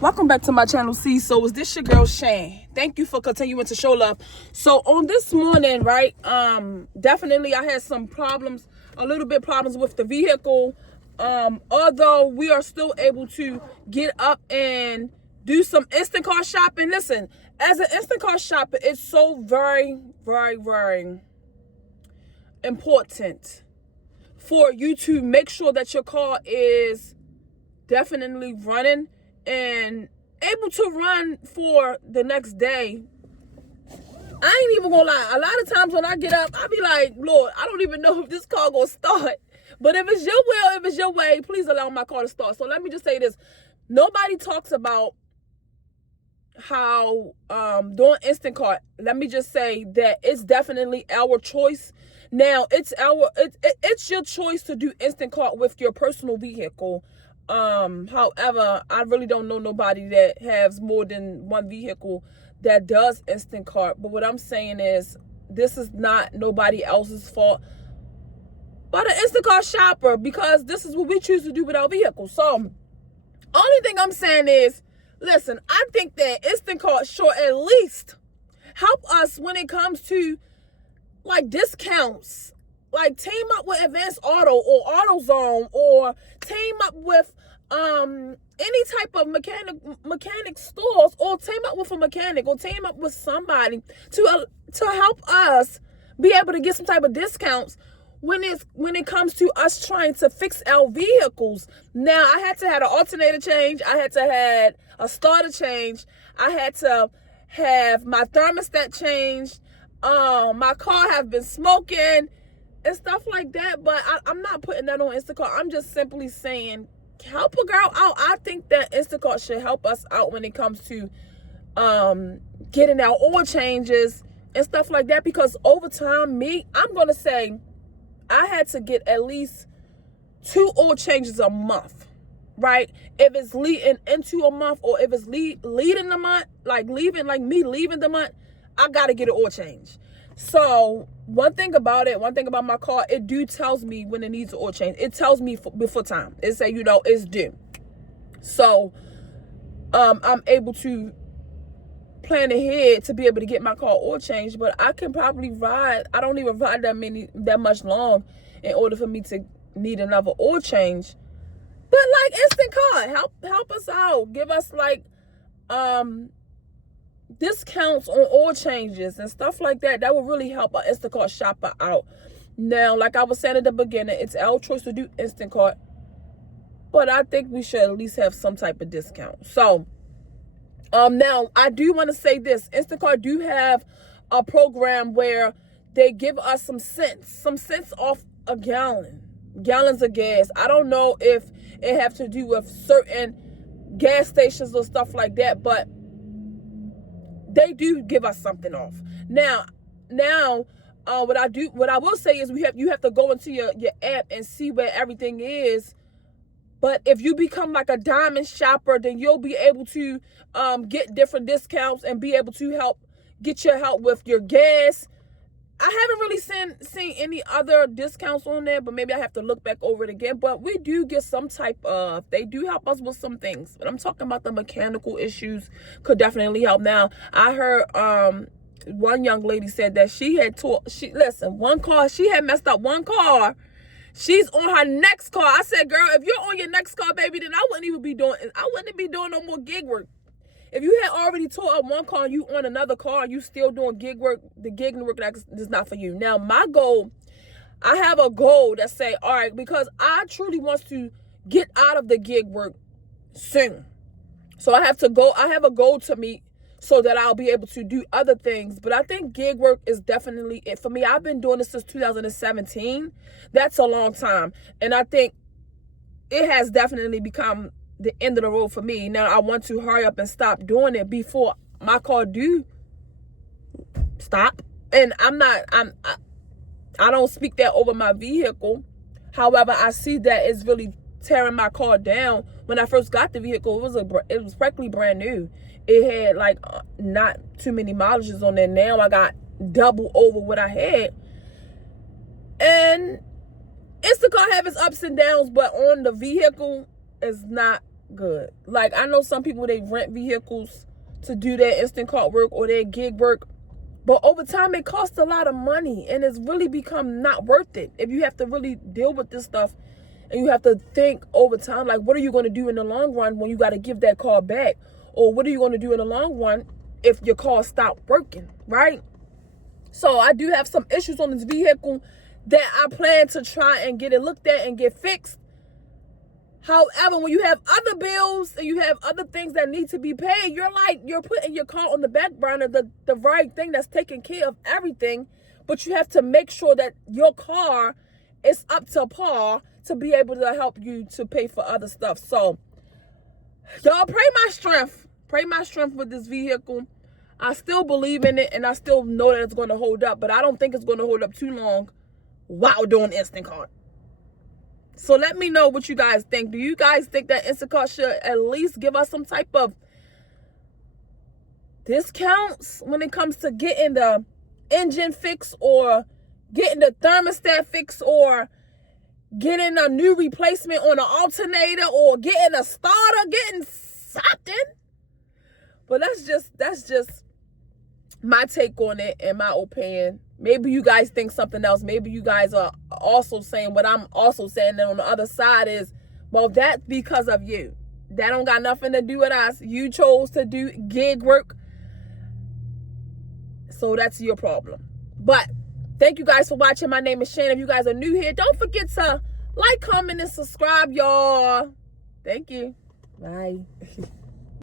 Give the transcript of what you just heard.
Welcome back to my channel, C. So is this your girl Shan? Thank you for continuing to show love. So on this morning, right, definitely I had some problems, a little bit problems with the vehicle. Although we are still able to get up and do some instant car shopping. Listen, as an instant car shopper, it's so very, very, very important for you to make sure that your car is definitely running and able to run for the next day. I ain't even gonna lie. A lot of times when I get up, I be like, Lord, I don't even know if this car gonna start. But if it's your will, if it's your way, please allow my car to start. So let me just say this. Nobody talks about how doing instant car. Let me just say that it's definitely our choice. Now it's your choice to do instant car with your personal vehicle. However, I really don't know nobody that has more than one vehicle that does instant cart. But what I'm saying is, this is not nobody else's fault but an instant car shopper, because this is what we choose to do with our vehicles. So only thing I'm saying is, listen, I think that instant cart should at least help us when it comes to like discounts. Like team up with Advanced Auto or AutoZone, or team up with any type of mechanic stores, or team up with a mechanic, or team up with somebody to help us be able to get some type of discounts when it comes to us trying to fix our vehicles. Now, I had to have an alternator change. I had to have a starter change. I had to have my thermostat changed. My car have been smoking and stuff like that, but I'm not putting that on Instacart. I'm just simply saying, help a girl out. I think that Instacart should help us out when it comes to getting our oil changes and stuff like that, because over time, I'm going to say I had to get at least 2 oil changes a month, right? If it's leading into a month, or if it's leading the month, like leaving the month, I got to get an oil change. So one thing about my car, it tells me when it needs an oil change. It tells me before time. It say, it's due. So I'm able to plan ahead to be able to get my car oil changed. But I can probably I don't even ride that much long in order for me to need another oil change. But like instant car, help us out. Give us like discounts on oil changes and stuff like that. That would really help our Instacart shopper out. Now, like I was saying at the beginning, it's our choice to do Instacart, but I think we should at least have some type of discount. So now I do want to say this. Instacart do have a program where they give us some cents off a gallons of gas. I don't know if it have to do with certain gas stations or stuff like that, but they do give us something off. Now, what I will say is you have to go into your app and see where everything is. But if you become like a diamond shopper, then you'll be able to get different discounts and be able to get your help with your gas. I haven't really seen any other discounts on there, but maybe I have to look back over it again. But we do get some type of, they do help us with some things. But I'm talking about the mechanical issues could definitely help. Now, I heard one young lady said that she had she had messed up one car. She's on her next car. I said, girl, if you're on your next car, baby, then I wouldn't be doing no more gig work. If you had already tore up one car and you on another car and you still doing gig work, the gig work is not for you. Now, I have a goal that say, all right, because I truly want to get out of the gig work soon. So I have a goal to meet so that I'll be able to do other things. But I think gig work is definitely it for me. I've been doing this since 2017. That's a long time. And I think it has definitely become the end of the road for me. Now I want to hurry up and stop doing it before my car do stop. And I don't speak that over my vehicle. However, I see that it's really tearing my car down. When I first got the vehicle, it was practically brand new. It had like not too many mileages on there. Now I got double over what I had. And Instacart have its ups and downs, but on the vehicle is not good. Like, I know some people, they rent vehicles to do their instant cart work or their gig work. But over time, it costs a lot of money. And it's really become not worth it. If you have to really deal with this stuff and you have to think over time, like, what are you going to do in the long run when you got to give that car back? Or what are you going to do in the long run if your car stopped working, right? So I do have some issues on this vehicle that I plan to try and get it looked at and get fixed. However, when you have other bills and you have other things that need to be paid, you're putting your car on the back burner, the right thing that's taking care of everything. But you have to make sure that your car is up to par to be able to help you to pay for other stuff. So, y'all, pray my strength. Pray my strength with this vehicle. I still believe in it, and I still know that it's going to hold up. But I don't think it's going to hold up too long while doing instant cart. So let me know what you guys think. Do you guys think that Instacart should at least give us some type of discounts when it comes to getting the engine fix or getting the thermostat fix or getting a new replacement on an alternator or getting a starter, getting something? But that's just my take on it and my opinion. Maybe you guys think something else. Maybe you guys are also saying what I'm also saying. And on the other side is, well, that's because of you. That don't got nothing to do with us. You chose to do gig work. So that's your problem. But thank you guys for watching. My name is Shane. If you guys are new here, don't forget to like, comment, and subscribe, y'all. Thank you. Bye.